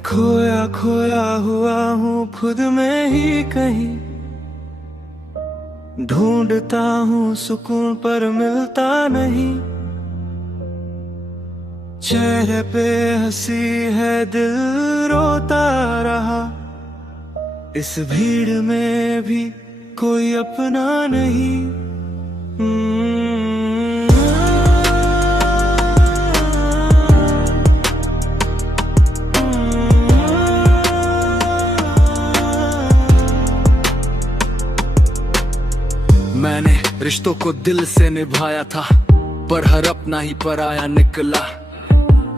खोया खोया हुआ हूँ खुद में ही कहीं, ढूंढता हूँ सुकून पर मिलता नहीं। चेहरे पे हंसी है दिल रोता रहा, इस भीड़ में भी कोई अपना नहीं। मैंने रिश्तों को दिल से निभाया था, पर हर अपना ही पराया निकला।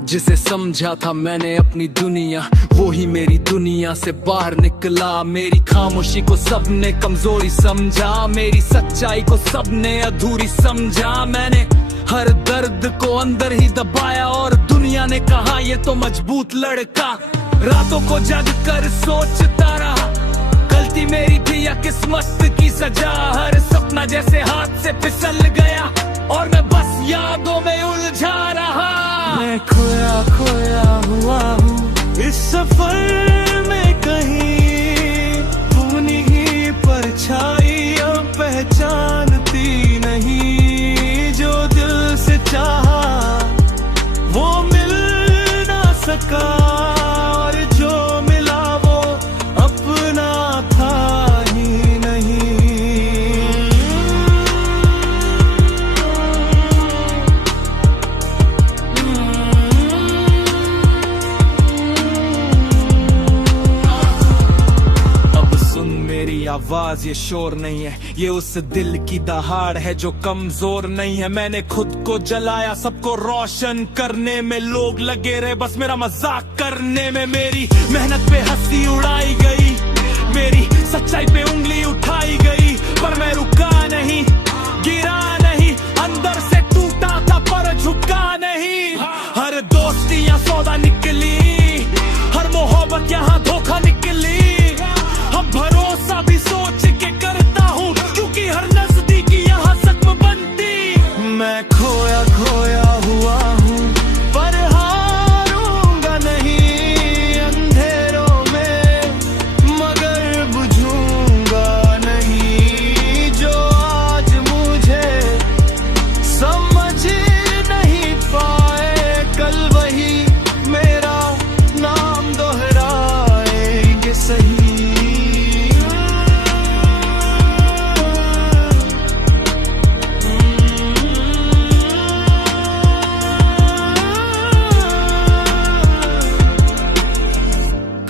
जिसे समझा था मैंने अपनी दुनिया, वो ही मेरी दुनिया से बाहर निकला। मेरी खामोशी को सबने कमजोरी समझा, मेरी सच्चाई को सबने अधूरी समझा। मैंने हर दर्द को अंदर ही दबाया और दुनिया ने कहा ये तो मजबूत लड़का। रातों को जग कर सोचता रहा, गलती मेरी थी या किस्मत की सजा। हर सपना जैसे हाथ से फिसल गया और मैं बस यादों में उलझा रहा। मैं खोया खोया हुआ हूँ इस सफर में कहीं, अपनी ही परछाई अब पहचानती नहीं। जो दिल से चाहा वो मिल ना सका, और जो मिला वो अपना था ही नहीं। अब सुन मेरी आवाज, ये शोर नहीं है, ये उस दिल की दहाड़ है जो कमजोर नहीं है। मैंने खुद को जलाया सबको रोशन करने में, लोग लगे रहे बस मेरा मजाक करने में। मेरी मेहनत पे हंसी उड़ाई गई, मेरी सच्चाई पे उंगली उठाई गई, पर मैं रुका नहीं, गिरा नहीं, अंदर से टूटा था पर झुका नहीं। हर दोस्तियां सौदा निकली, हर मोहब्बत यहाँ धोखा निकली। अब भरोसा भी सोच के करता हूँ, क्योंकि हर नजदीकी यहाँ जख्म बनती। मैं खोया खोया हुआ हूँ पर हारूंगा नहीं, अंधेरों में मगर बुझूंगा नहीं। जो आज मुझे समझ नहीं पाए, कल वही मेरा नाम दोहराएंगे सही।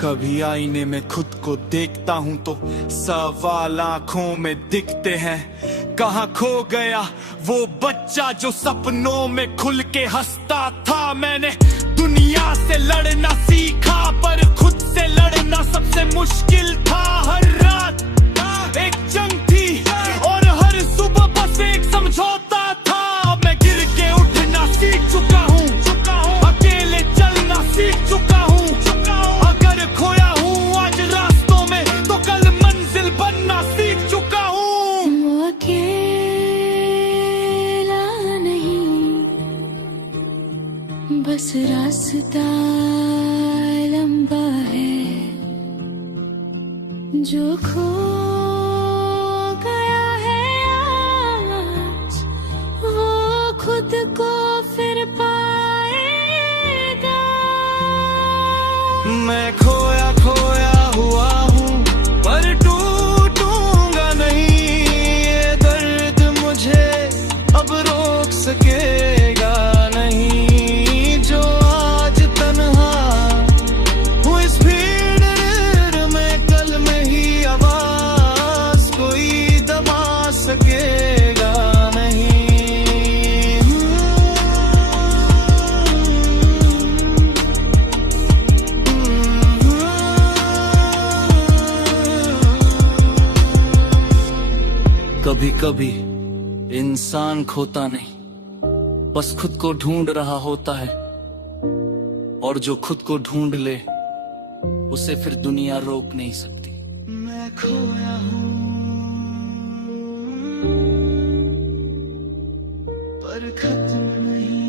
कभी आईने में खुद को देखता हूँ तो सवाल आंखों में दिखते हैं। कहाँ खो गया वो बच्चा जो सपनों में खुल के हंसता था। मैंने दुनिया से लड़ना सीखा, पर खुद से लड़ना सबसे मुश्किल था। हर रात एक जंग थी और हर सुबह बस एक समझौता था। मैं गिर के उठना सीख चुका हूँ, अकेले चलना सीख चुका हूँ। अगर खोया हूँ आज रास्तों में तो कल मंजिल बनना सीख चुका हूँ। वो अकेला नहीं, बस रास्ता लंबा है। जो खो गया है आज, वो खुद को फिर पाएगा। मैं खोया खोया हुआ हूँ पर टूटूंगा नहीं, ये दर्द मुझे अब रोक सकेगा नहीं। जो आज तन्हा हूँ इस भीड़ में, कल में ही आवाज कोई दबा सकेगा नहीं। कभी कभी इंसान खोता नहीं, बस खुद को ढूंढ रहा होता है। और जो खुद को ढूंढ ले उसे फिर दुनिया रोक नहीं सकती। मैं खोया हूँ पर खत्म नहीं।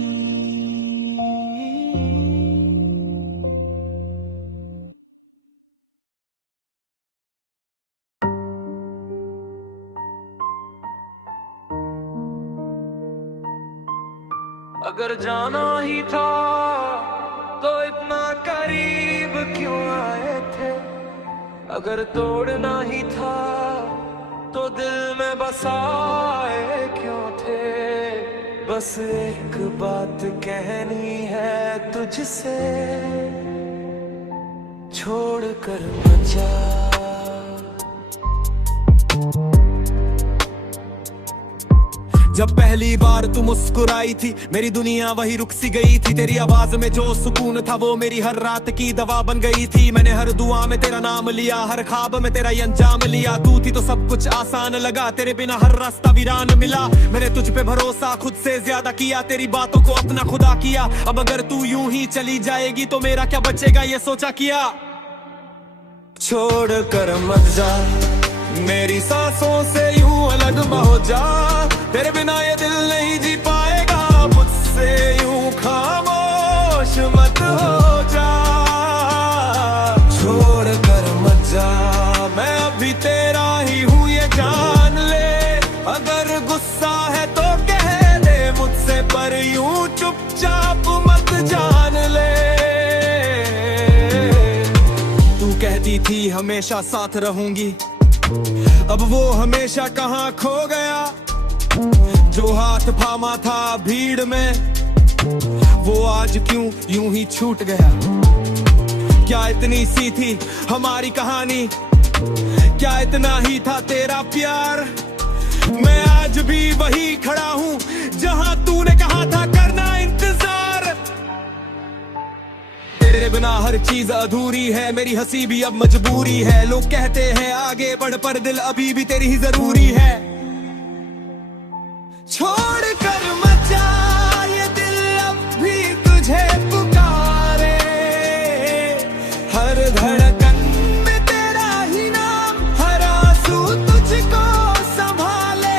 अगर जाना ही था तो इतना करीब क्यों आए थे, अगर तोड़ना ही था तो दिल में बसाए क्यों थे। बस एक बात कहनी है तुझसे, छोड़ कर मत जा। जब पहली बार तू मुस्कुराई थी मेरी दुनिया वही रुक सी गई थी, तेरी आवाज में जो सुकून था वो मेरी हर रात की दवा बन गई थी। मैंने हर दुआ में तेरा नाम लिया, हर ख्वाब में तेरा अंजाम लिया। तू थी तो सब कुछ आसान लगा, तेरे बिना हर रास्ता वीरान मिला। मैंने तुझ पे भरोसा खुद से ज्यादा किया, तेरी बातों को अपना खुदा किया। अब अगर तू यूं ही चली जाएगी तो मेरा क्या बचेगा ये सोचा किया। छोड़ कर मत जा, मेरी सांसों से यूं अलग मत हो जा, तेरे बिना ये दिल नहीं जी पाएगा। मुझसे यूं खामोश मत हो जा, छोड़ कर मत जा। मैं अभी तेरा ही हूँ ये जान ले, अगर गुस्सा है तो कह दे मुझसे, पर यूं चुपचाप मत जान ले। तू कहती थी हमेशा साथ रहूंगी, अब वो हमेशा कहाँ खो गया। जो हाथ थामा था भीड़ में वो आज क्यों यूं ही छूट गया। क्या इतनी सी थी हमारी कहानी, क्या इतना ही था तेरा प्यार। मैं आज भी वही खड़ा हूँ जहाँ तूने कहा था करना इंतजार। तेरे बिना हर चीज अधूरी है, मेरी हंसी भी अब मजबूरी है। लोग कहते हैं आगे बढ़ पर दिल अभी भी तेरी ही जरूरी है। छोड़ कर मत जा, ये दिल अब भी तुझे पुकारे। हर धड़कन में तेरा ही नाम, हर आंसू तुझको संभाले।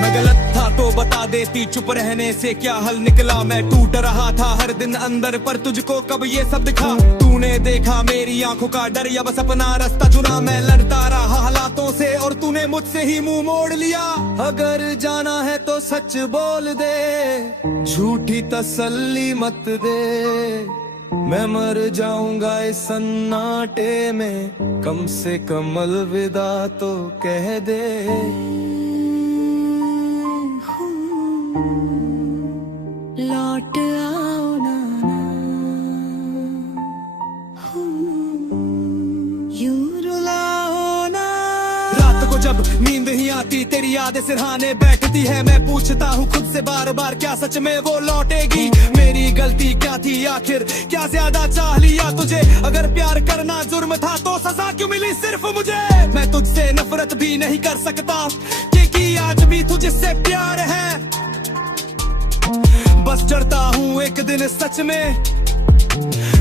मैं गलत था तो बता देती, चुप रहने से क्या हल निकला। मैं टूट रहा था हर दिन अंदर, पर तुझको कब ये सब दिखा। तूने देखा मेरी आंखों का डर, या बस अपना रास्ता चुना। मैं लड़ता रहा हालातों से और तूने मुझसे ही मुंह मोड़ लिया। अगर जाना है तो सच बोल दे, झूठी तसल्ली मत दे। मैं मर जाऊंगा इस सन्नाटे में, कम से कम अलविदा तो कह दे। लौट आओ ना, यूं रुलाओ ना। रात को जब नींद ही आती तेरी यादें सिरहाने बैठती है। मैं पूछता हूँ खुद से बार बार, क्या सच में वो लौटेगी। मेरी गलती क्या थी आखिर, क्या ज्यादा चाह लिया तुझे। अगर प्यार करना जुर्म था तो सजा क्यों मिली सिर्फ मुझे। मैं तुझसे नफरत भी नहीं कर सकता क्योंकि आज भी तुझसे प्यार है। बस डरता हूँ एक दिन सच में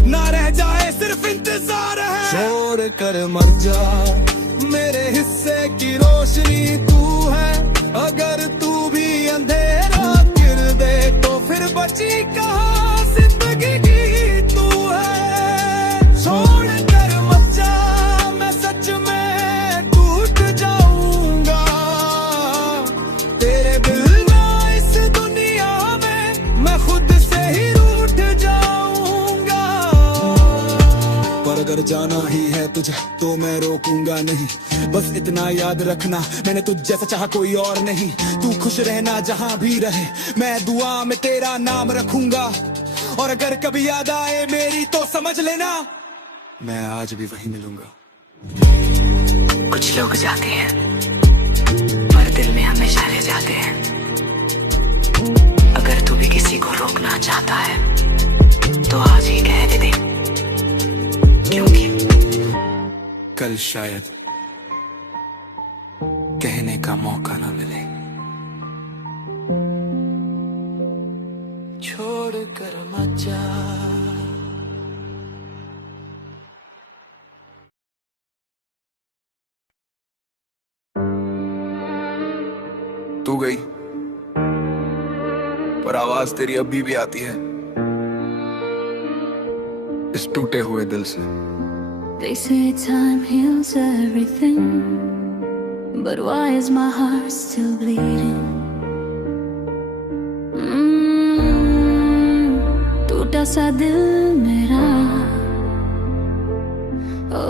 ना रह जाए, सिर्फ इंतजार है। छोड़ कर मत जा, मेरे हिस्से की रोशनी तू है। अगर तू भी अंधेरा गिर दे तो फिर बची कहाँ जिंदगी की तू है। छोड़ कर मत जा, मैं सच में टूट जाऊंगा तेरे बिना। इस दुनिया में मैं खुद से ही रूठ जाऊंगा। पर अगर जाना ही है तुझे तो मैं रोकूंगा नहीं। बस इतना याद रखना, मैंने तुझ जैसा चाहा कोई और नहीं। तू खुश रहना जहां भी रहे, मैं दुआ में तेरा नाम रखूंगा। और अगर कभी याद आए मेरी तो समझ लेना, मैं आज भी वहीं मिलूंगा। कुछ लोग जाते हैं पर दिल में हमेशा रह जाते हैं। अगर तू भी किसी को रोकना चाहता है तो आज ही कह दे, क्योंकि कल शायद कहने का मौका ना मिले। छोड़ कर मत जा। तू गई पर आवाज तेरी अभी भी आती है इस टूटे हुए दिल से। They say time heals everything, but why is my heart still bleeding? टूटा सा दिल मेरा, ओ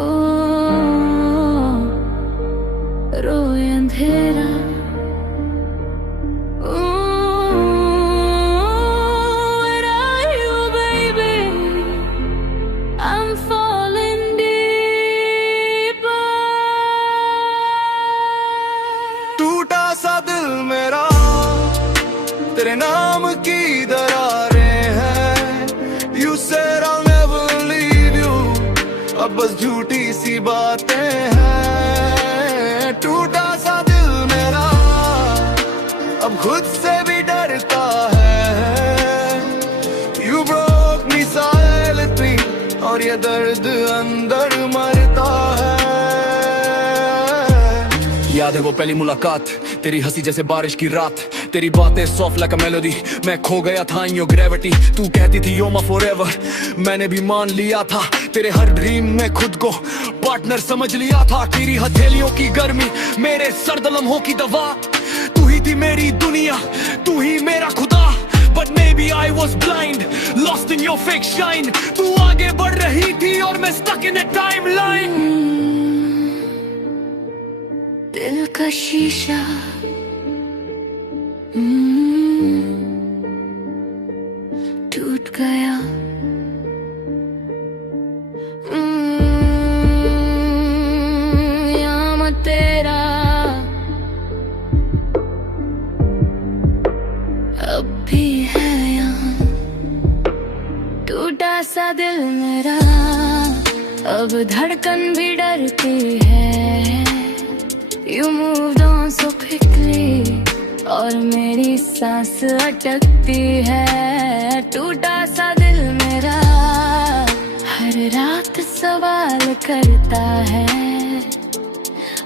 रोए अंधेरा, where are you baby, I'm falling deeper. टूटा सा दिल मेरा, तेरे नाम की दरारें हैं, You said I'll never leave you, अब बस झूठी सी बातें हैं। टूटा सा दिल मेरा, अब खुद से भी डरता है, You broke me silently, और ये दर्द अंदर मरता है। याद है वो पहली मुलाकात, तेरी हंसी जैसे बारिश की रात, तेरी बातें सॉफ्ट लाइक अ मेलोडी, मैं खो गया था इन योर ग्रेविटी। तू कहती थी you're my forever, मैंने भी मान लिया था, तेरे हर ड्रीम में खुद को पार्टनर समझ लिया था। तेरी हथेलियों की गर्मी, मेरे सर्द लम्हों की दवा, तू ही थी मेरी दुनिया, तू ही मेरा खुदा। But maybe I was blind, lost in your fake shine, तू आगे बढ़ रही थी और मैं stuck in a timeline। दिल का शीशा टूट गया, याम तेरा अब भी है यहाँ। टूटा सा दिल मेरा, अब धड़कन भी डरती है, You moved on so quickly, और मेरी सांस अटकती है। टूटा सा दिल मेरा, हर रात सवाल करता है,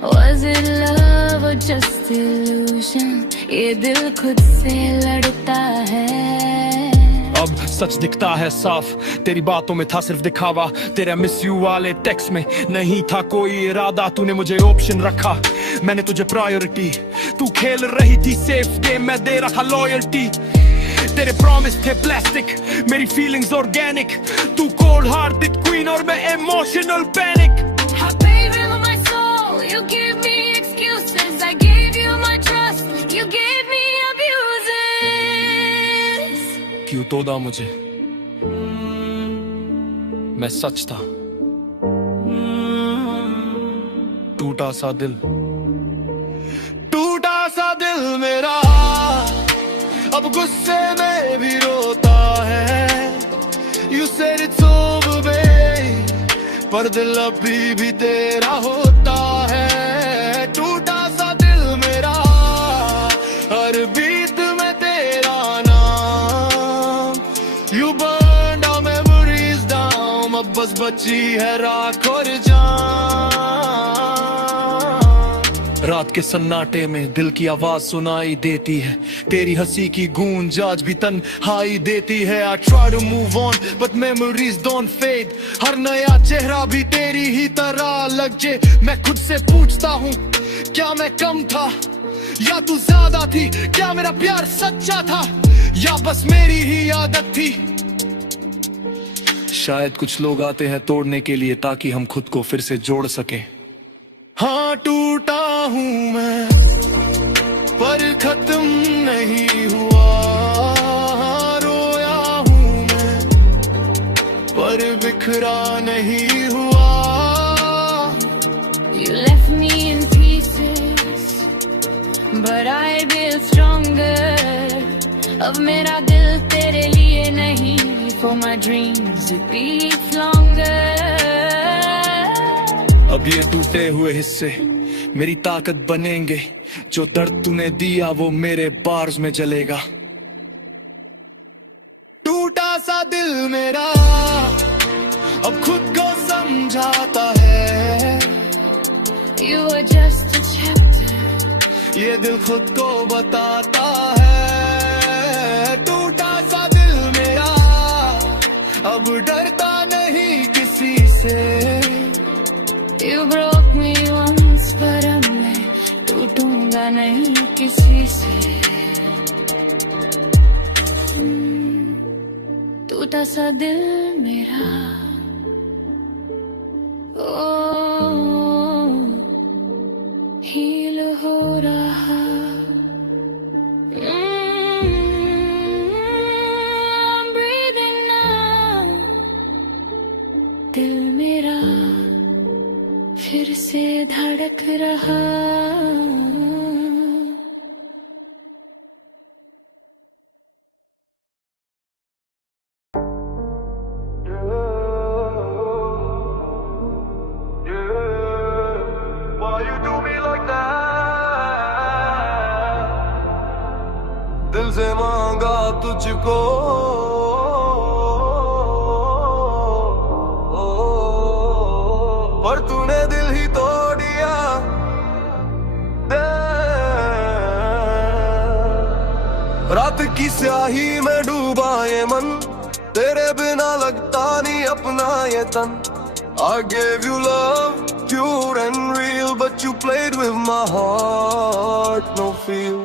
Was it love or just illusion, ये दिल खुद से लड़ता है। अब सच दिखता है साफ, तेरी बातों में था सिर्फ दिखावा, तेरा मिस यू वाले टेक्स्ट में नहीं था कोई इरादा। तूने मुझे ऑप्शन रखा, मैंने तुझे प्रायोरिटी, तू खेल रही थी सेफ गेम, मैं दे रहा लॉयल्टी। तेरे प्रॉमिस थे प्लास्टिक, मेरी फीलिंग्स ऑर्गेनिक, तू कोल्ड हार्टेड क्वीन और मैं emotional panic. I paid with my soul, you give me excuses, I gave you my trust, you gave me abuses. क्यों तोड़ा मुझे, मैं सच था। टूटा सा दिल, टूटा सा दिल मेरा, अब गुस्से में भी रोता है, You said it's over babe, पर दिल अभी भी तेरा होता है। टूटा सा दिल मेरा, हर बीत में तेरा नाम, You burned our memories down, अब बस बची है राख और जान। रात के सन्नाटे में दिल की आवाज सुनाई देती है, तेरी हंसी की गूंज आज भी तन्हाई देती है। I try to move on but memories don't fade, हर नया चेहरा भी तेरी ही तरह लगे। मैं खुद से पूछता हूँ, क्या मैं कम था या तू ज्यादा थी, क्या मेरा प्यार सच्चा था या बस मेरी ही आदत थी। शायद कुछ लोग आते हैं तोड़ने के लिए ताकि हम खुद को फिर से जोड़ सके। हाँ टूटा हूँ मैं, पर खत्म नहीं हुआ, रोया हूँ मैं, पर बिखरा नहीं हुआ। You left me in pieces, but I built stronger. अब मेरा दिल तेरे लिए नहीं, for my dreams to beat longer. अब ये टूटे हुए हिस्से मेरी ताकत बनेंगे, जो दर्द तूने दिया वो मेरे बार्स में जलेगा। टूटा सा दिल मेरा, अब खुद को समझाता है, You were just a chapter, ये दिल खुद को बताता है। टूटा सा दिल मेरा, अब डरता नहीं किसी से। You broke me once, but अब मैं टूटूंगा नहीं किसी से। छोटा सा दिल मेरा हील हो रहा। I'm breathing now, दिल मेरा फिर से धड़क रहा। दिल से मांगा तुझको पर तूने दिल ही तोड़ दिया। रात की स्याही में डूबा ये मन, तेरे बिना लगता नहीं अपना ये तन। I gave you love, pure and real, but you played with my heart, no feel।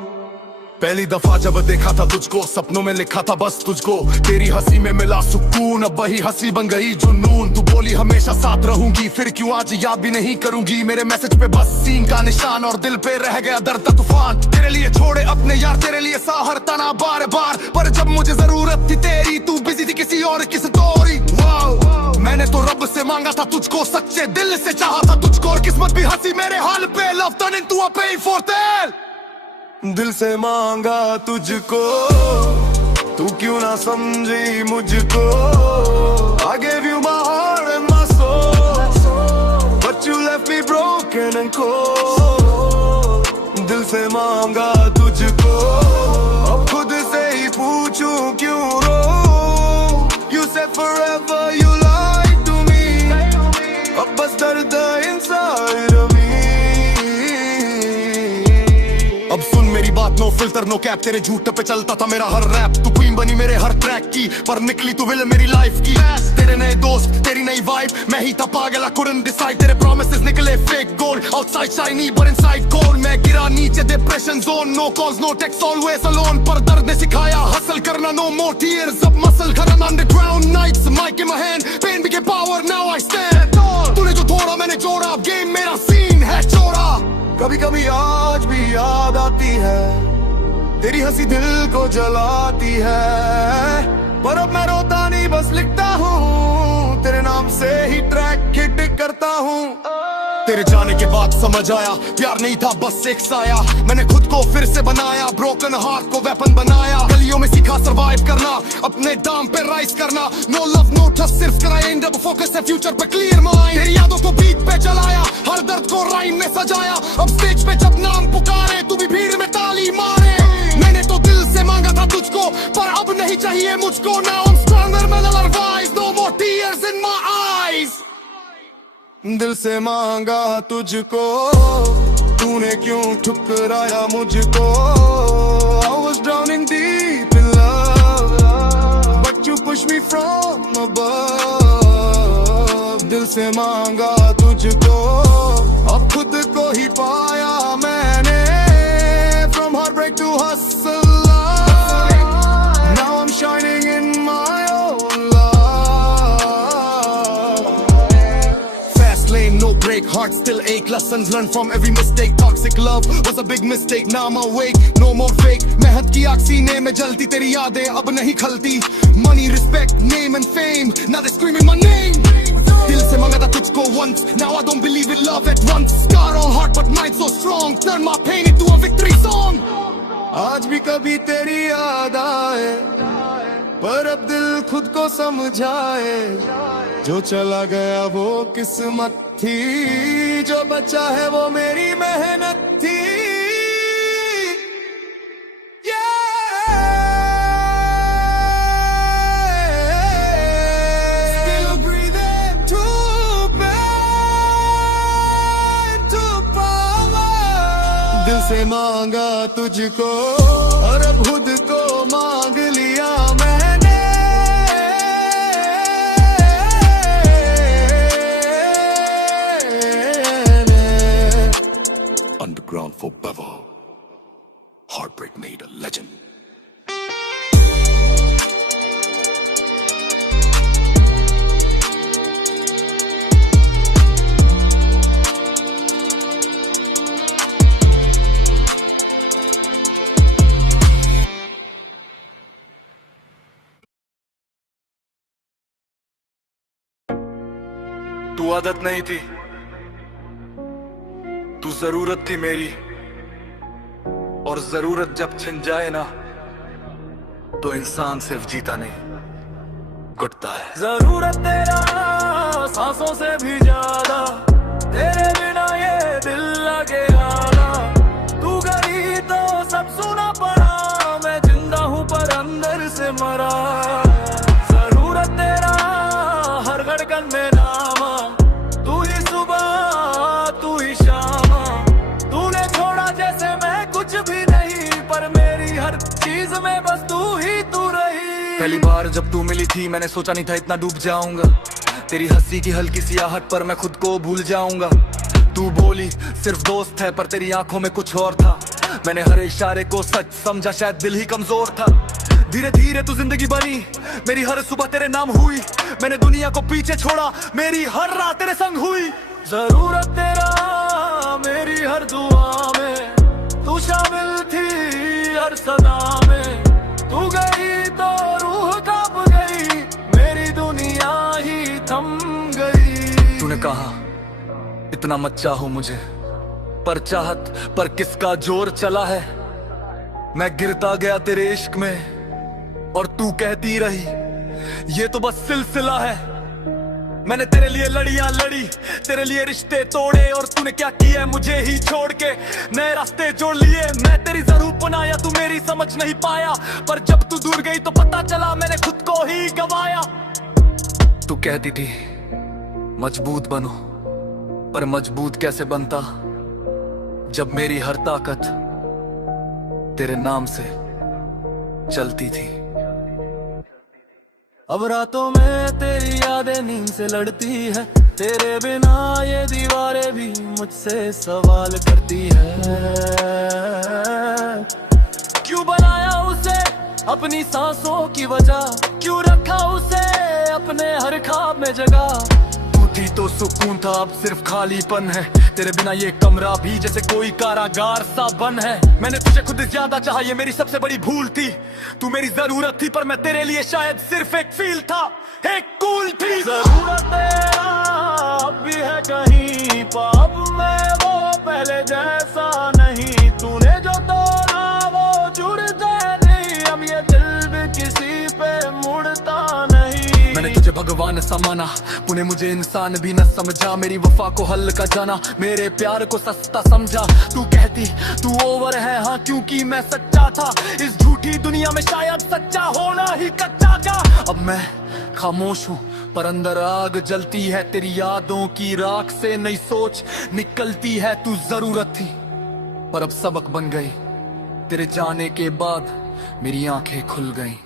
पहली दफा जब देखा था तुझको सपनों में लिखा था बस तुझको, तेरी हंसी में मिला सुकून, अब वही हंसी बन गई जुनून। तू बोली हमेशा साथ रहूंगी, फिर क्यों आज याद भी नहीं करूंगी। मेरे मैसेज पे बस सीन का निशान और दिल पे रह गया दर्द का तूफान। तेरे लिए छोड़े अपने यार, तेरे लिए साहर तना बार बार, पर जब मुझे जरूरत थी तेरी तू बिजी थी किसी और किसी तोरी। वाओ मैंने तो रब से मांगा था तुझको, सच्चे दिल से चाहा था तुझको, और किस्मत भी हंसी मेरे हाल पे। Love turn into a pain for tale. दिल से मांगा तुझको, तू क्यों ना समझी मुझको। I gave you my heart and my soul, but you left me broken and cold। दिल से मांगा तुझको, अब खुद से ही पूछूं क्यों रो। You said forever, you lied to me, अब बस दर्द inside of me। अब सुन मेरी बात, नो फिल्टर नो कैप, तेरे झूठ पे चलता था मेरा हर रैप। तू क्वीन बनी मेरे हर ट्रैक की, पर निकली तू विलन मेरी लाइफ की। तेरे नए दोस्त, तेरी नई वाइब, मैं ही था पागल, I couldn't decide। तेरे promises निकले fake gold, outside shiny but inside cold। मैं गिरा नीचे depression zone, no calls no text always alone, पर दर्द ने सिखाया हसल करना, नो मोर टीयर्स अब मसल खरन। Underground nights, mic in my hand, pain became power, now I stand. तूने जो तोड़ा मैंने जोड़ा, अब गेम मेरा सीन है चौड़ा। कभी कभी आज भी याद आती है, तेरी हंसी दिल को जलाती है, पर अब मैं रोता नहीं बस लिखता हूँ, तेरे नाम से ही ट्रैक हिट करता हूँ। तेरे जाने के बाद समझ आया, प्यार नहीं था बस एक साया। मैंने खुद को फिर से बनाया, ब्रोकन हार्ट को वेपन बनाया। गलियों में सीखा सरवाइव करना, अपने दाम पे राइज करना। नो लव नो ट्रस्ट, सिर्फ क्राइम, अब फोकस है फ्यूचर पे, क्लियर माइंड। तेरी यादों को बीट पे जलाया, हर दर्द को राइम में सजाया। अब स्टेज पे जब नाम पुकारे, तू भी भीड़ में ताली मारे। मैंने तो दिल से मांगा था तुझको, पर अब नहीं चाहिए मुझको। Now I'm stronger, मैं otherwise, no more tears in my eyes। दिल से मांगा तुझको, तूने क्यों ठुकराया मुझको। I was drowning deep in love, but you pushed me from above। दिल से मांगा तुझको, अब खुद को ही पाया मैंने। From heartbreak to hustle, now I'm shining in my own love। Fast lane, no break, heart still ache, lessons learned from every mistake। Toxic love was a big mistake, now I'm awake, no more fake। मेहनत की आग सीने में जलती, तेरी यादें अब नहीं खलती। Money, respect, name and fame, now they screaming my name। दिल से मांगा था तुझको once, now I don't believe in love at once। Scar on heart but mind so strong, turn my pain into a victory song। आज भी कभी तेरी याद आए, पर अब दिल खुद को समझाए। जो चला गया वो किस्मत थी, जो बचा है वो मेरी मेहनत थी। दिल से मांगा तुझको, और अब खुद को मांग लिया मैंने। Underground forever, heartbreak made a legend। तू आदत नहीं थी, तू जरूरत थी मेरी, और जरूरत जब छिन जाए ना तो इंसान सिर्फ जीता नहीं घुटता है। जरूरत तेरा सांसों से भी ज्यादा, तेरे बिना ये दिल लगे आना। तू गई तो सब सुना पड़ा, मैं जिंदा हूँ पर अंदर से मरा। जरूरत तेरा हर धड़कन में नामा, तू ही सुबह तू ही शाम। तूने छोड़ा जैसे मैं कुछ भी नहीं, पर मेरी हर चीज में बस तू ही तू रही। पहली बार जब तू मिली थी मैंने सोचा नहीं था इतना डूब जाऊंगा, तेरी हंसी की हल्की सी आहट पर मैं खुद को भूल जाऊंगा। तू बोली सिर्फ दोस्त है पर तेरी आंखों में कुछ और था, मैंने हर इशारे को सच समझा, शायद दिल ही कमजोर था। धीरे धीरे तू जिंदगी बनी, मेरी हर सुबह तेरे नाम हुई, मैंने दुनिया को पीछे छोड़ा, मेरी हर रात तेरे संग हुई। जरूरत तेरा मेरी हर दुआ में, तू शामिल थी हर सदा में। तू गई तो रूह कांप गई, मेरी दुनिया ही थम गई। तूने कहा इतना मत चाहो मुझे, पर चाहत पर किसका जोर चला है। मैं गिरता गया तेरे इश्क में और तू कहती रही ये तो बस सिलसिला है। मैंने तेरे लिए लड़ियां लड़ी, तेरे लिए रिश्ते तोड़े, और तूने क्या किया मुझे ही छोड़ के नए रास्ते जोड़ लिए। मैं तेरी जरूर बनाया, तू मेरी समझ नहीं पाया, पर जब तू दूर गई तो पता चला मैंने खुद को ही गवाया। तू कहती थी मजबूत बनो, पर मजबूत कैसे बनता जब मेरी हर ताकत तेरे नाम से चलती थी। अब रातों में तेरी यादें नींद से लड़ती है, तेरे बिना ये दीवारें भी मुझसे सवाल करती है। क्यों बनाया उसे अपनी सांसों की वजह, क्यों रखा उसे अपने हर ख्वाब में जगह। थी तो सुकून था, अब सिर्फ खालीपन है, तेरे बिना ये कमरा भी जैसे कोई कारागार सा बन है। मैंने तुझे खुद ज्यादा चाहा, ये मेरी सबसे बड़ी भूल थी। तू मेरी जरूरत थी पर मैं तेरे लिए शायद सिर्फ एक फील था, एक कूल थी। जरूरत तेरा अब भी है कहीं पर, अब मैं वो पहले जैसा नहीं। तूने जो तोड़ा वो जुड़ जाए नहीं, अब ये दिल भी किसी पे मुड़ता नहीं। मैंने तुझे भगवान सा माना, तूने मुझे इंसान भी न समझा, मेरी वफा को हल्का जाना, मेरे प्यार को सस्ता समझा। तू कहती तू ओवर है हाँ, क्योंकि मैं सच्चा था, इस झूठी दुनिया में शायद सच्चा होना ही कच्चा था। अब मैं खामोश हूँ पर अंदर आग जलती है, तेरी यादों की राख से नई सोच निकलती है। तू जरूरत थी पर अब सबक बन गई, तेरे जाने के बाद मेरी आंखें खुल गईं।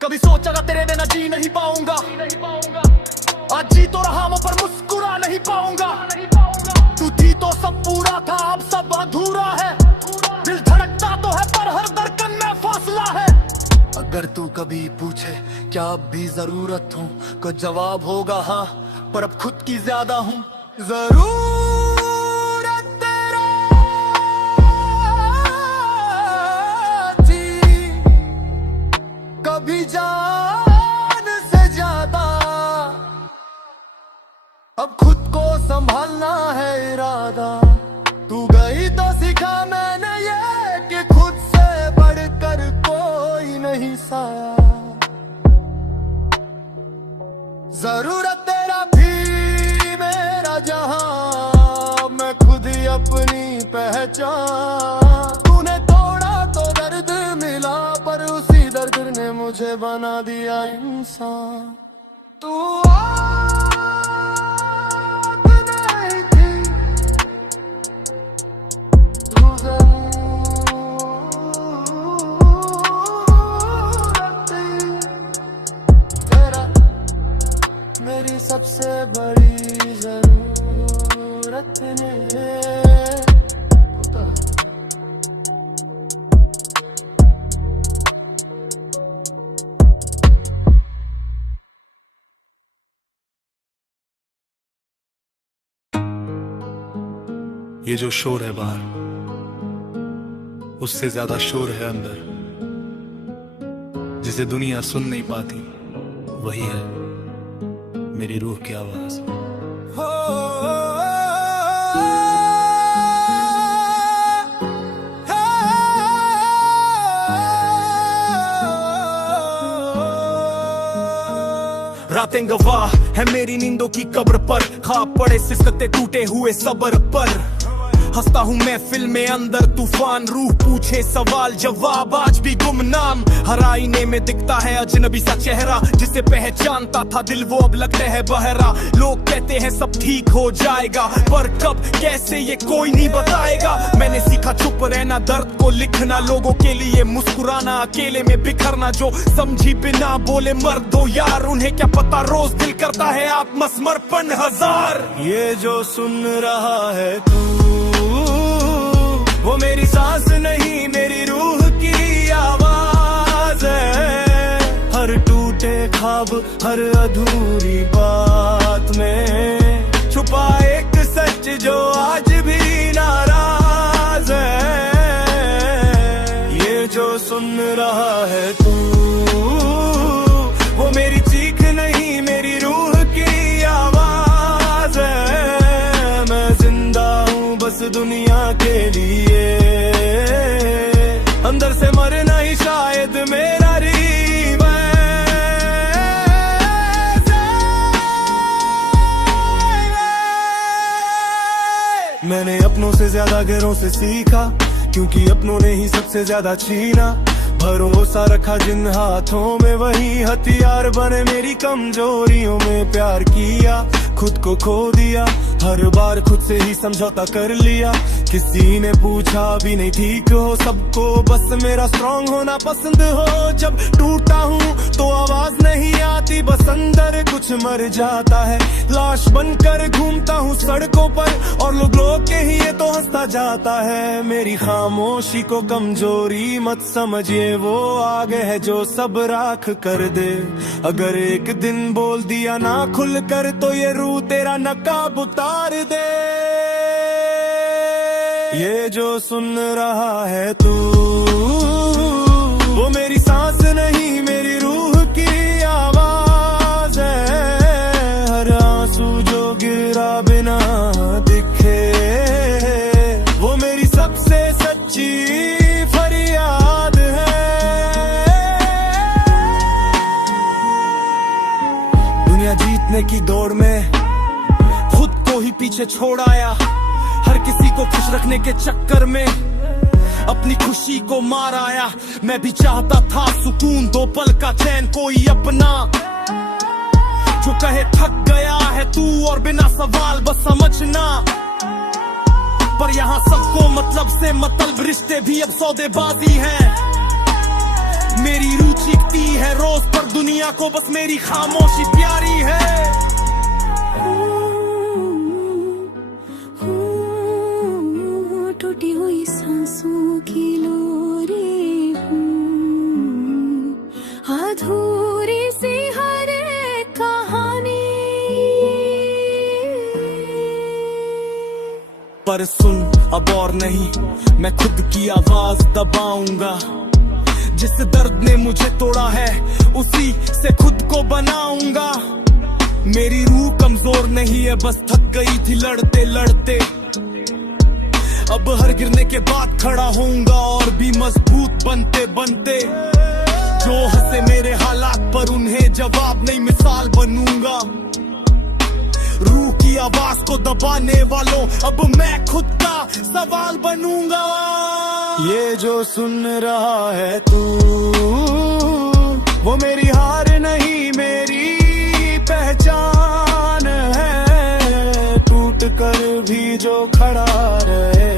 कभी सोचा था तेरे बिना जी नहीं पाऊंगा, आज जी तो रहा हूं पर मुस्कुरा नहीं पाऊंगा। तू थी तो सब पूरा था, अब सब अधूरा है। दिल धड़कता तो है पर हर धड़कन में फासला है। अगर तू कभी पूछे क्या अब भी जरूरत हूँ, को जवाब होगा हाँ, पर अब खुद की ज्यादा हूँ। जरूरत तेरा थी कभी जान से ज्यादा, अब खुद को संभालना है इरादा। तू गई तो सीखा मैंने ये कि खुद से बढ़कर कोई नहीं साया। जरूरत तेरा भी मेरा जहां, मैं खुद ही अपनी पहचान। तूने तोड़ा तो दर्द मिला, पर उसी दर्द ने मुझे बना दिया इंसान। तू मेरी सबसे बड़ी जरूरत ने ये जो शोर है बाहर, उससे ज्यादा शोर है अंदर, जिसे दुनिया सुन नहीं पाती, वही है मेरी रूह की आवाज। हो बातें गवाह है मेरी नींदों की कब्र पर, ख्वाब पड़े सिसकते टूटे हुए सब्र पर। हंसता हूँ महफिल में अंदर तूफान, रूह पूछे सवाल जवाब आज भी गुमनाम। हर आईने में दिखता है अजनबी सा चेहरा, जिसे पहचानता था दिल वो अब लगता है बहरा। लोग कहते हैं सब ठीक हो जाएगा, पर कब कैसे ये कोई नहीं बताएगा। मैंने सीखा चुप रहना, दर्द को लिखना, लोगों के लिए मुस्कुराना, अकेले में बिखरना। जो समझी बिना बोले मर्द हो यार, उन्हें क्या पता रोज दिल करता है आत्मसमर्पण हजार। ये जो सुन रहा है तू, वो मेरी सांस नहीं मेरी रूह की आवाज है। हर टूटे ख्वाब, हर अधूरी बात में छुपा एक सच जो आज भी नाराज है। ये जो सुन रहा है तू, वो मेरी चीख नहीं मेरी रूह की आवाज है। मैं जिंदा हूँ बस दुनिया के लिए, अंदर से मरना ही शायद मेरा रिवाज है। मैंने अपनों से ज्यादा गैरों से सीखा, क्योंकि अपनों ने ही सबसे ज्यादा छीना। भरोसा रखा जिन हाथों में, वही हथियार बने मेरी कमजोरियों में। प्यार किया खुद को खो दिया, हर बार खुद से ही समझौता कर लिया। किसी ने पूछा भी नहीं ठीक हो, सबको बस मेरा स्ट्रांग होना पसंद हो। जब टूटा हूँ तो आवाज नहीं आती, बस अंदर कुछ मर जाता है। लाश बनकर घूमता हूँ सड़कों पर, और लोग के ही ये तो हंसता जाता है। मेरी खामोशी को कमजोरी मत समझिए, वो आगे है जो सब राख कर दे। अगर एक दिन बोल दिया ना खुल कर, तो ये रूह तेरा नकाब उतार दे। ये जो सुन रहा है तू, वो मेरी सांस नहीं मेरी रूह की आवाज है। हर आंसू जो गिरा बिना दिखे, वो मेरी सबसे सच्ची फरियाद है। दुनिया जीतने की दौड़ में खुद को ही पीछे छोड़ आया, हर किसी को खुश रखने के चक्कर में अपनी खुशी को मार आया। मैं भी चाहता था सुकून, दो पल का चैन कोई अपना, जो कहे थक गया है तू और बिना सवाल बस समझना। पर यहाँ सबको मतलब से मतलब, रिश्ते भी अब सौदेबाजी हैं। मेरी रूह चीखती है रोज, पर दुनिया को बस मेरी खामोशी प्यारी है। टूटी हुई सांसों की लोरी हूँ, अधूरी सी हर एक कहानी। पर सुन अब और नहीं, मैं खुद की आवाज दबाऊंगा। जिस दर्द ने मुझे तोड़ा है, उसी से खुद को बनाऊंगा। मेरी रूह कमजोर नहीं है, बस थक गई थी लड़ते लड़ते। अब हर गिरने के बाद खड़ा होऊंगा, और भी मजबूत बनते बनते। जो हंसे मेरे हालात पर, उन्हें जवाब नहीं मिसाल बनूंगा। रूह की आवाज को दबाने वालों, अब मैं खुद का सवाल बनूंगा। ये जो सुन रहा है तू, वो मेरी हार नहीं मेरी पहचान है। टूट कर भी जो खड़ा रहे,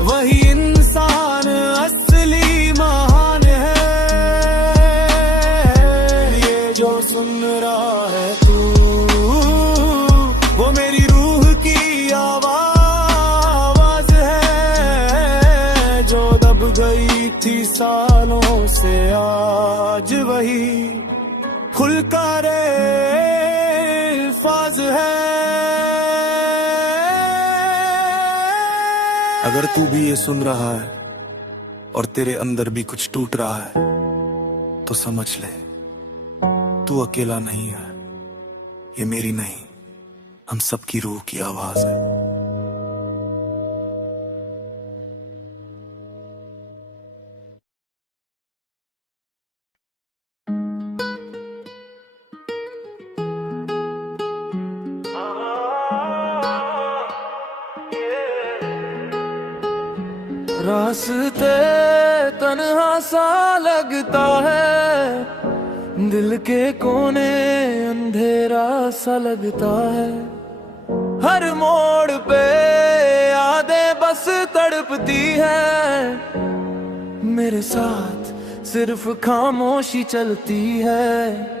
वही इंसान असली महान है। ये जो सुन रहा है तू, वो मेरी रूह की आवाज है। जो दब गई थी सालों से, आज वही खुलकर अल्फाज है। अगर तू भी ये सुन रहा है और तेरे अंदर भी कुछ टूट रहा है, तो समझ ले तू अकेला नहीं है। ये मेरी नहीं, हम सबकी रूह की आवाज है। रास्ते तन्हा सा लगता है, दिल के कोने अंधेरा सा लगता है। हर मोड़ पे यादें बस तड़पती है, मेरे साथ सिर्फ खामोशी चलती है।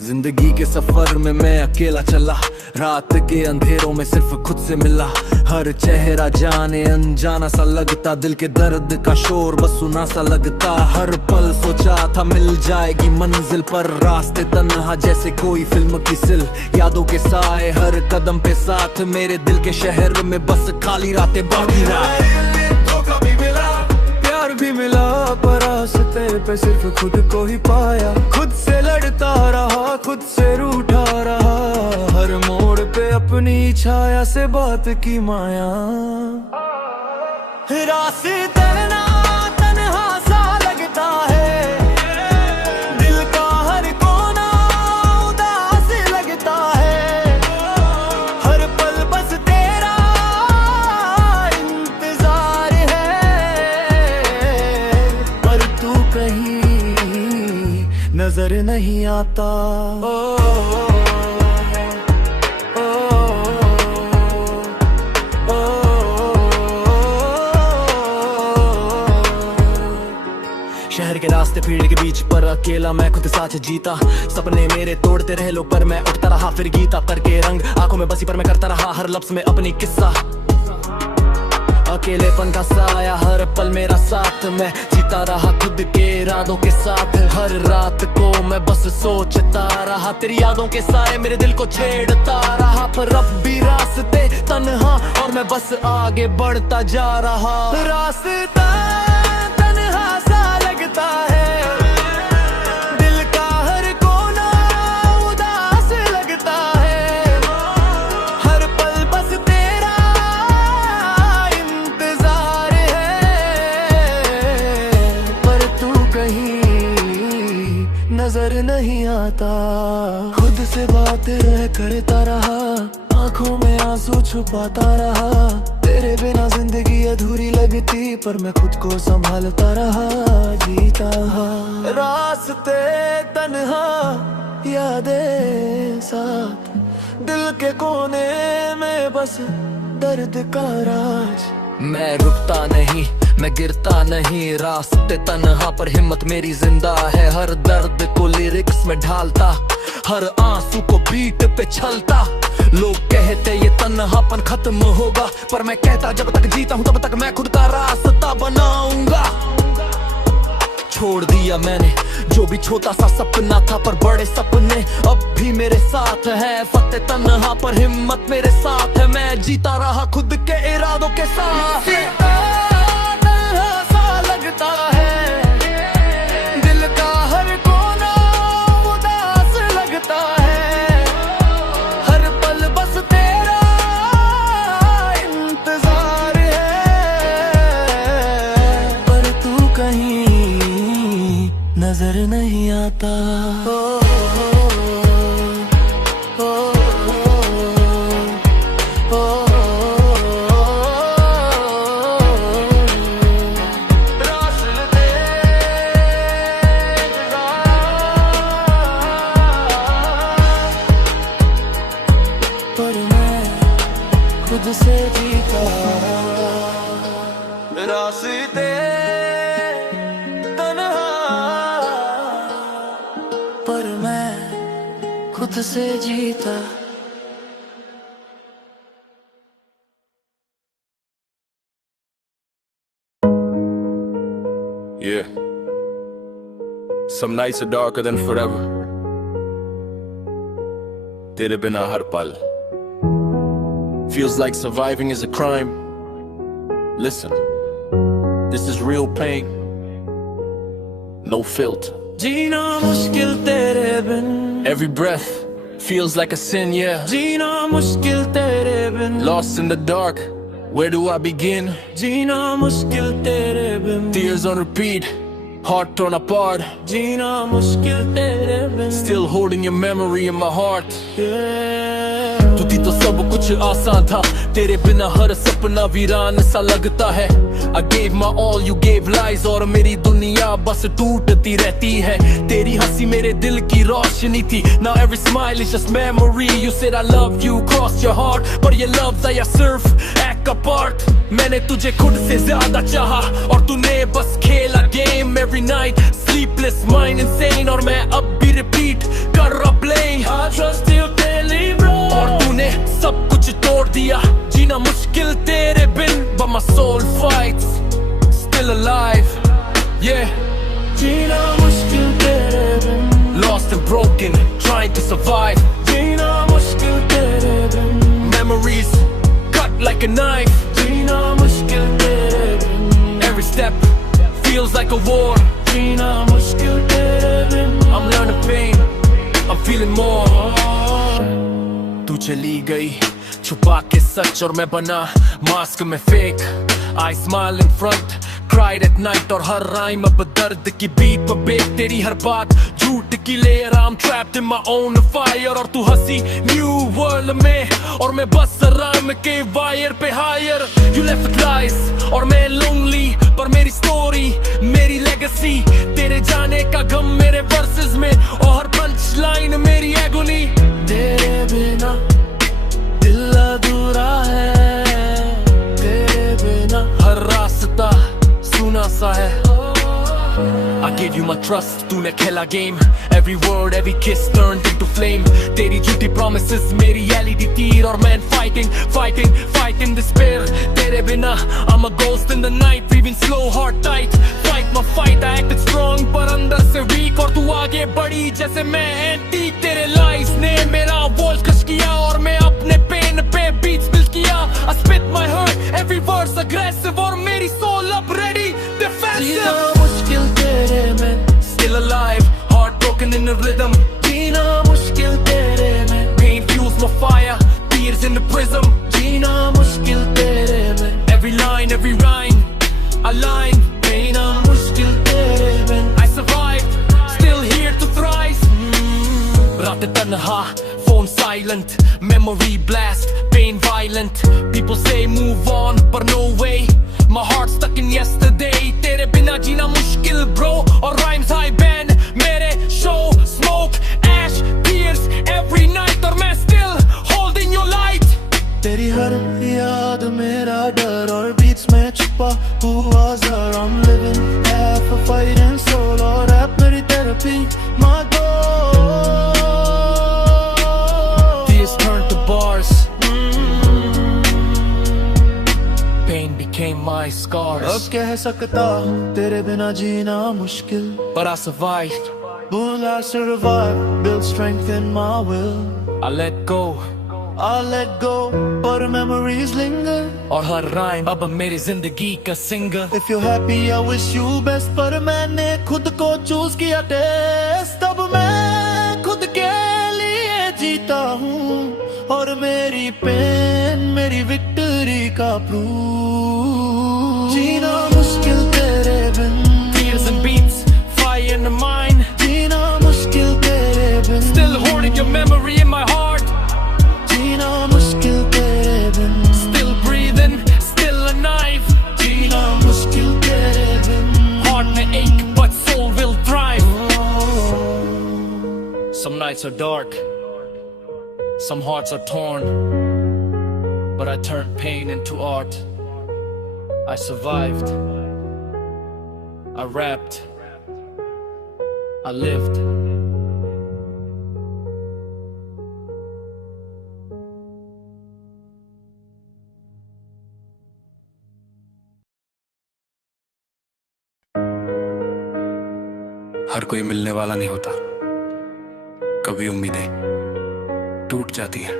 जिंदगी के सफर में मैं अकेला चला, रात के अंधेरों में सिर्फ खुद से मिला। हर चेहरा जाने अनजाना सा लगता, दिल के दर्द का शोर बस सुना सा लगता। हर पल सोचा था मिल जाएगी मंजिल, पर रास्ते तन्हा जैसे कोई फिल्म की सिल। यादों के साए हर कदम पे साथ, मेरे दिल के शहर में बस खाली रातें बाकी रात। प्यार भी मिला पर रास्ते पे सिर्फ खुद को ही पाया। खुद से लड़ता रहा, खुद से रूठा रहा, हर मोड़ पे अपनी छाया से बात की माया। रास्ते तन्हा सा लगता है, दिल का हर कोना उदास लगता है। हर पल बस तेरा इंतजार है, पर तू कहीं नजर नहीं आता। शहर के रास्ते भीड़ के बीच पर अकेला मैं खुद साथ जीता। सपने मेरे तोड़ते रहे लोग पर मैं उठता रहा फिर गीता। करके रंग आंखों में बसी पर मैं करता रहा हर लफ्ज में अपनी किस्सा। अकेलेपन का साया हर पल मेरा साथ, मैं जीता रहा खुद के इरादों के साथ। हर रात को मैं बस सोचता रहा, तेरी यादों के साए मेरे दिल को छेड़ता रहा। पर अब भी रास्ते तन्हा और मैं बस आगे बढ़ता जा रहा। रास्ता तन्हा सा लगता है, दिल का हर कोना उदास लगता है। हर पल बस तेरा इंतजार है, पर तू कहीं नजर नहीं आता। खुद से बातें करता रहा, आंखों में आंसू छुपाता रहा। तेरे बिना जिंदगी अधूरी लगती, पर मैं खुद को संभालता रहा, जीता रहा। रास्ते तन्हा यादें साथ, दिल के कोने में बस दर्द का राज। मैं रुकता नहीं, मैं गिरता नहीं, रास्ते तन्हा पर हिम्मत मेरी जिंदा है। हर दर्द को लिरिक्स में ढालता, हर आंसू को बीट पे छलता। लोग कहते ये तन्हापन खत्म होगा, पर मैं कहता जब तक जीता हूँ तब तक मैं खुद का रास्ता बनाऊंगा। छोड़ दिया मैंने जो भी छोटा सा सपना था, पर बड़े सपने अब भी मेरे साथ है। फतेह तन्हा पर हिम्मत मेरे साथ है, मैं जीता रहा खुद के इरादों के साथ। तन्हा सा लगता है, दिल का हर कोना उदास लगता है। हर पल बस तेरा इंतजार है, पर तू कहीं नजर नहीं आता। पर मैं खुद से जीता। रास्ते तन्हा, पर मैं खुद से जीता। Yeah. Some nights are darker than forever. तेरे बिना हर पल feels like surviving is a crime. Listen, this is real pain, no filter. जीना मुश्किल तेरे बिन, Every breath feels like a sin, yeah. जीना मुश्किल तेरे बिन, Lost in the dark, where do I begin? जीना मुश्किल तेरे बिन, Tears on repeat, heart torn apart. जीना मुश्किल तेरे बिन, Still holding your memory in my heart. yeah. तू होती तो सब कुछ आसान था, तेरे बिना हर सपना वीरान सा लगता है। I gave my all, you gave lies, और मेरी दुनिया बस टूटती रहती है। तेरी हंसी मेरे दिल की रोशनी थी, now every smile is just memory. You said I love you, crossed your heart, पर ये love या सिर्फ act apart। मैंने तुझे खुद से ज्यादा चाहा और तूने बस खेला game every night, sleepless mind insane, और मैं अब भी repeat कर रहा play। I trust you daily bro, और तूने सब कुछ तोड़ दिया, जीना मुश्किल तेरे बिन, but my soul fights, still alive, yeah। जीना मुश्किल तेरे बिन, lost and broken, trying to survive, जीना मुश्किल तेरे बिन, memories cut like a knife, जीना मुश्किल तेरे बिन, every step feels like a war, जीना मुश्किल तेरे बिन, I'm learning pain, I'm feeling more। तू चली गई छुपा के सच और मैं बना मास्क में fake, I smile in front, cried at night, और हर राइम अब दर्द की बीट पर बेक, तेरी हर बात झूठ की layer, I'm trapped in my own fire, और तू हंसी न्यू वर्ल्ड में और मैं बस राम के वायर पे higher. You left with lies और मैं lonely, पर मेरी स्टोरी मेरी लेगेसी, तेरे जाने का गम मेरे वर्सेस में और हर पंच लाइन मेरी एगोनी। तेरे बिना दिल अधूरा है, तेरे बिना हर रास्ता सुना सा है। I gave you my trust, तूने खेला game, every word, every kiss turned into flame, तेरी झूठी promises मेरी LED तीर, और मैं fighting despair, तेरे बिना I'm a ghost in the night, breathing slow, heart tight, fight my fight, I acted strong पर अंदर से weak, और तू आगे बढ़ी जैसे मैं एंटी, तेरे lies ने मेरा वॉल्स क्रश किया, और मैं अपने पेन पे beats build किया, I spit my hurt, every verse aggressive, और मेरी soul up ready, defensive। मुश्किल तेरे में, still alive, heartbroken in the rhythm, जीना मुश्किल तेरे में, pain fuels my fire, tears in the prism, जीना मुश्किल तेरे में, every line, every rhyme, align, pain मुश्किल तेरे में, I survived, still here to thrive। रात तन्हा, phone silent, memory blast, pain violent, people say move on, but no way, my heart stuck in yesterday, तेरे बिना जीना मुश्किल bro, और rhymes high band, मेरे show, smoke, ash, tears, every night, और मैं still holding your light। तेरी हर याद मेरा डर, और beats में छुपा हुआ ज़र, I'm living half a fighting soul, और rap मेरी therapy, my goal, tears turn to bars, pain became my scars। अब कह सकता तेरे बिना जीना मुश्किल, but I survived, will I survive, build strength in my will, I let go, but memories linger, और हर rhyme अब मेरी जिंदगी का singer। If you're happy I wish you best, पर मैंने खुद को choose किया टेस्ट, अब मैं खुद के लिए जीता हूँ, और मेरी पेन मेरी विक्ट्री का प्रूफ, जीना मुश्किल तेरे बिन, tears and beats, fire in the mind, जीना मुश्किल तेरे बिन, still holding your memory in my heart, जीना मुश्किल तेरे बिन, still breathing, still alive, जीना मुश्किल तेरे बिन, heart may ache but soul will thrive। Some nights are dark, some hearts are torn, but I turned pain into art, I survived, I rapped, I lived। हर कोई मिलने वाला नहीं होता, कभी उम्मीदें टूट जाती हैं,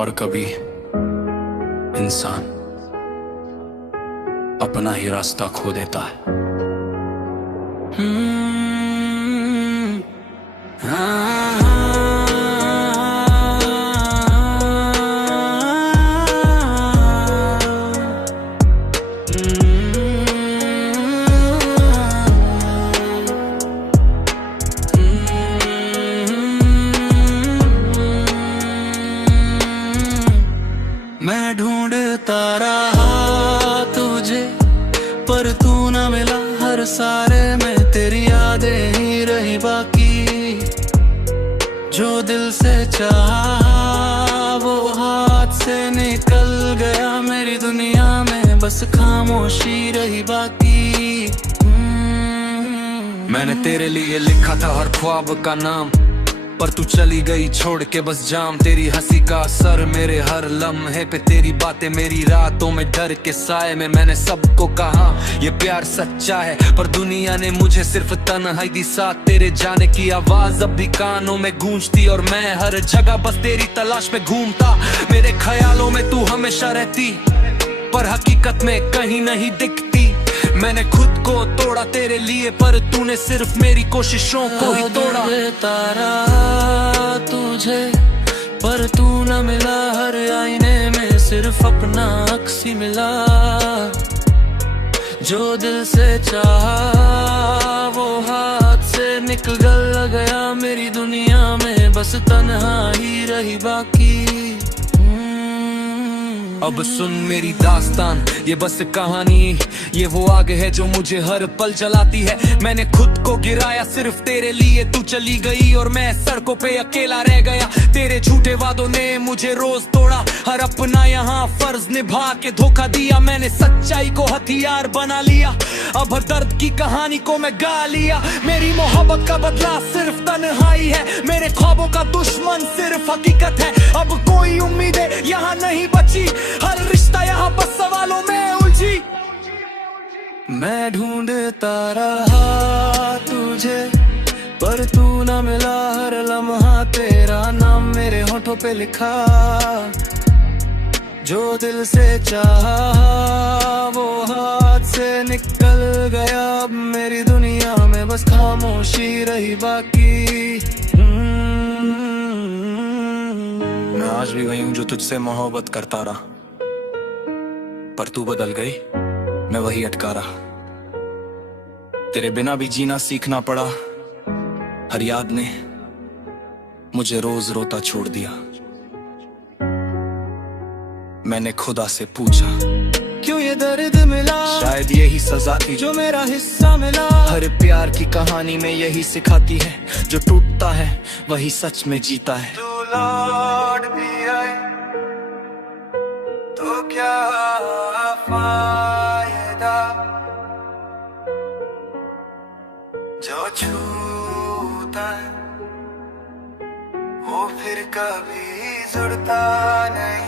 और कभी इंसान अपना ही रास्ता खो देता है। ढूंढता रहा तुझे, पर तू न मिला। हर सारे में तेरी यादें ही रही बाकी। जो दिल से चाहा वो हाथ से निकल गया। मेरी दुनिया में बस खामोशी रही बाकी। मैंने तेरे लिए लिखा था हर ख्वाब का नाम, पर तू चली गई छोड़ के बस जाम। तेरी हंसी का असर मेरे हर लम्हे पे, तेरी बातें मेरी रातों में डर के साए में। मैंने सबको कहा ये प्यार सच्चा है, पर दुनिया ने मुझे सिर्फ तन्हाई दी साथ। तेरे जाने की आवाज अब भी कानों में गूंजती, और मैं हर जगह बस तेरी तलाश में घूमता। मेरे ख्यालों में तू हमेशा रहती, पर हकीकत में कहीं नहीं दिखती। मैंने खुद को तोड़ा तेरे लिए, पर तूने सिर्फ मेरी कोशिशों को ही तोड़ा। तारा तुझे, पर तू न मिला। हर आईने में सिर्फ अपना अक्स ही मिला। जो दिल से चाहा वो हाथ से निकल गया। मेरी दुनिया में बस तन्हाई रही बाकी। अब सुन मेरी दास्तान, ये बस कहानी, ये वो आग है जो मुझे हर पल जलाती है। मैंने खुद को गिराया सिर्फ तेरे लिए, तू चली गई और मैं सड़कों पे अकेला रह गया। तेरे झूठे वादों ने मुझे रोज तोड़ा, हर अपना यहाँ फर्ज निभा के धोखा दिया। मैंने सच्चाई को हथियार बना लिया, अब हर दर्द की कहानी को मैं गा लिया। मेरी मोहब्बत का बदला सिर्फ तन्हाई है, मेरे ख्वाबों का दुश्मन सिर्फ हकीकत है। अब कोई उम्मीदें यहाँ नहीं बची, हर रिश्ता यहाँ बस सवालों में उलझी। मैं ढूंढता रहा तुझे, पर तू न मिला। हर लम्हा तेरा नाम मेरे होठों पे लिखा। जो दिल से चाहा वो हाथ से निकल गया। अब मेरी दुनिया में बस खामोशी रही बाकी। मैं आज भी वही हूँ जो तुझसे मोहब्बत करता रहा, पर तू बदल गई, मैं वही अटका रहा। तेरे बिना भी जीना सीखना पड़ा, हर याद ने मुझे रोज रोता छोड़ दिया। मैंने खुदा से पूछा क्यों ये दर्द मिला, शायद यही सजा थी जो मेरा हिस्सा मिला। हर प्यार की कहानी में यही सिखाती है, जो टूटता है वही सच में जीता है। तू लौट भी आए तो क्या फायदा, जो छूता है वो फिर कभी जुड़ता नहीं।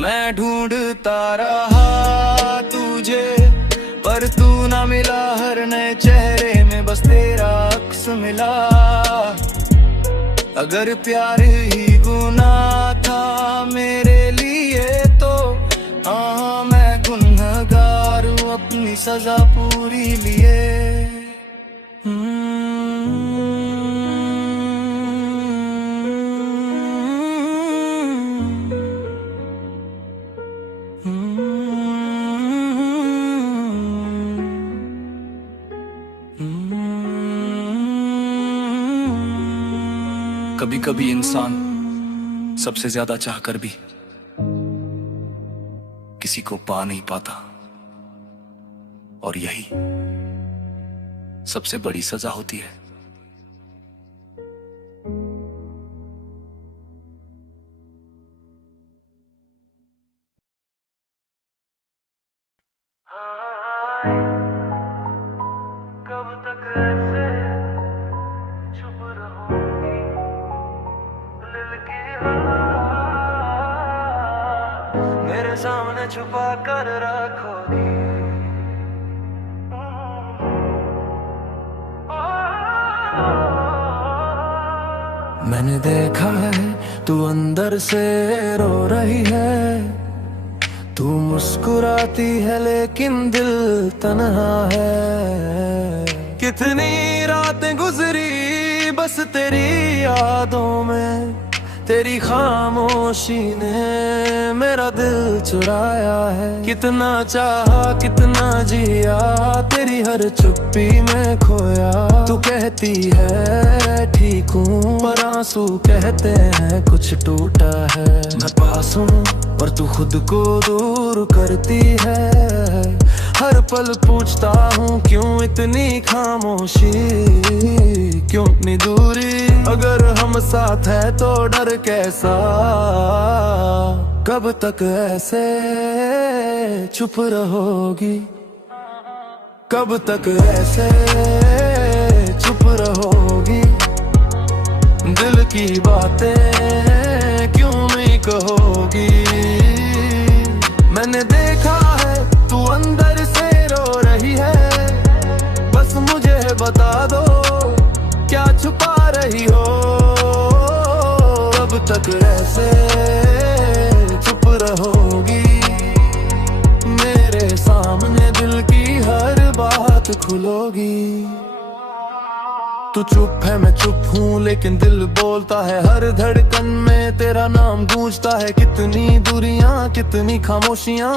मैं ढूंढता रहा तुझे, पर तू ना मिला। हर नए चेहरे में बस तेरा अक्स मिला। अगर प्यार ही गुनाह था मेरे लिए तो हाँ मैं गुनहगार हूँ अपनी सजा पूरी लिए। कभी कभी इंसान सबसे ज्यादा चाहकर भी किसी को पा नहीं पाता, और यही सबसे बड़ी सजा होती है। कब तक ऐसे चुप रहूंगी, दिल की मेरे सामने छुपा कर रखोगी। मैंने देखा है तू अंदर से रो रही है, तू मुस्कुराती है लेकिन दिल तन्हा है। कितनी रातें गुजरी बस तेरी यादों में, तेरी खामोशी ने मेरा दिल चुराया है। कितना चाहा कितना जिया, तेरी हर चुप्पी में खोया। तू कहती है ठीक हूँ, पर आंसू कहते हैं कुछ टूटा है। मैं पास हूँ पर तू खुद को दूर करती है। हर पल पूछता हूँ क्यों इतनी खामोशी, क्यों इतनी दूरी। अगर हम साथ है तो डर कैसा, कब तक ऐसे चुप रहोगी, कब तक ऐसे चुप रहोगी। दिल की बातें क्यों नहीं कहोगी। मैंने देखा है तू अंदर से रो रही है, बस मुझे बता दो क्या छुपा रही हो। कब तक ऐसे चुप रहोगी, मेरे सामने दिल की हर बात खुलोगी। तू चुप है मैं चुप हूँ, लेकिन दिल बोलता है। हर धड़कन में तेरा नाम गूंजता है। कितनी दूरियां कितनी खामोशियां,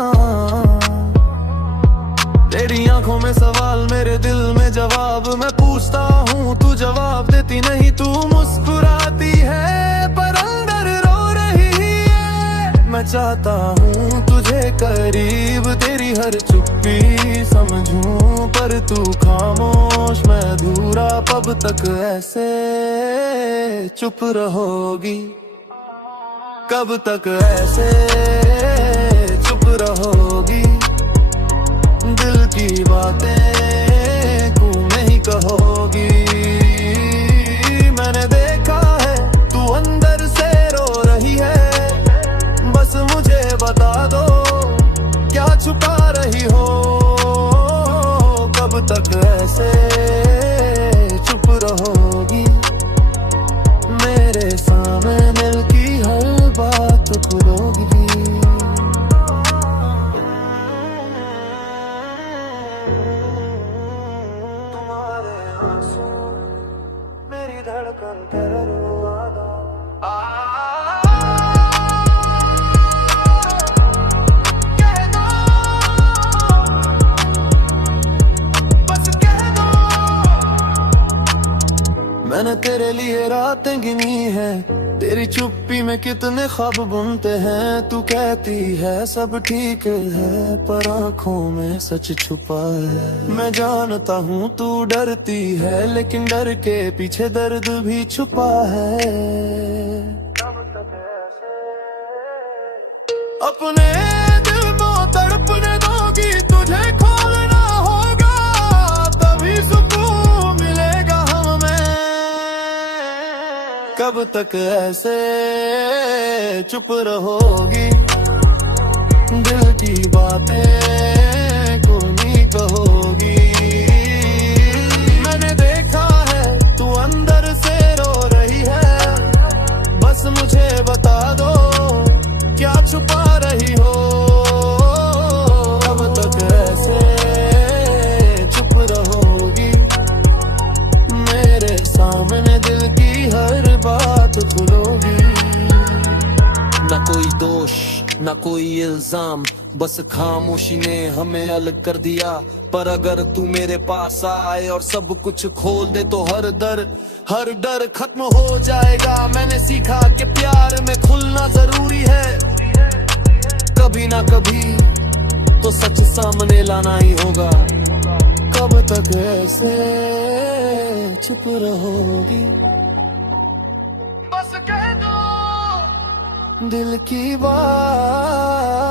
तेरी आंखों में सवाल मेरे दिल में जवाब। मैं पूछता हूँ तू जवाब देती नहीं। तू मुस्कुराती है पर अंदर रो रही है। मैं चाहता हूँ तुझे करीब, तेरी हर चुप्पी समझूं, पर तू खामोश मैं अधूरा। कब तक ऐसे चुप रहोगी, कब तक ऐसे चुप रहोगी। दिल की बातें क्यों नहीं कहोगी। मैंने देखा है तू अंदर से रो रही है, बस मुझे बता दो क्या छुपा रही हो। कब तक ऐसे चुप रहोगी, मेरे सामने दिल की हर बात खुलोगी। मेरी धड़कन ठहरुआ दो। कह दो, बस कह दो। मैंने तेरे लिए रातें गिनी है, तेरी चुप्पी में कितने ख्वाब बुनते हैं। तू कहती है सब ठीक है, पर आंखों में सच छुपा है। मैं जानता हूँ तू डरती है, लेकिन डर के पीछे दर्द भी छुपा है। अपने दिल को तड़पने दोगी, तुझे खोलना होगा, तभी सुकून मिलेगा हमें। कब तक ऐसे चुप रहोगी, दिल की बातें क्यों नहीं कहोगी। मैंने देखा है तू अंदर से रो रही है, बस मुझे बता दो क्या छुपा रही हो। कब तक ऐसे चुप रहोगी, मेरे सामने दिल की हर बात खुलोगी। ना कोई दोष ना कोई इल्जाम, बस खामोशी ने हमें अलग कर दिया। पर अगर तू मेरे पास आए और सब कुछ खोल दे तो हर डर खत्म हो जाएगा। मैंने सीखा कि प्यार में खुलना जरूरी है, कभी ना कभी तो सच सामने लाना ही होगा। कब तक ऐसे चुप रहोगी, बस कह दो दिल की बात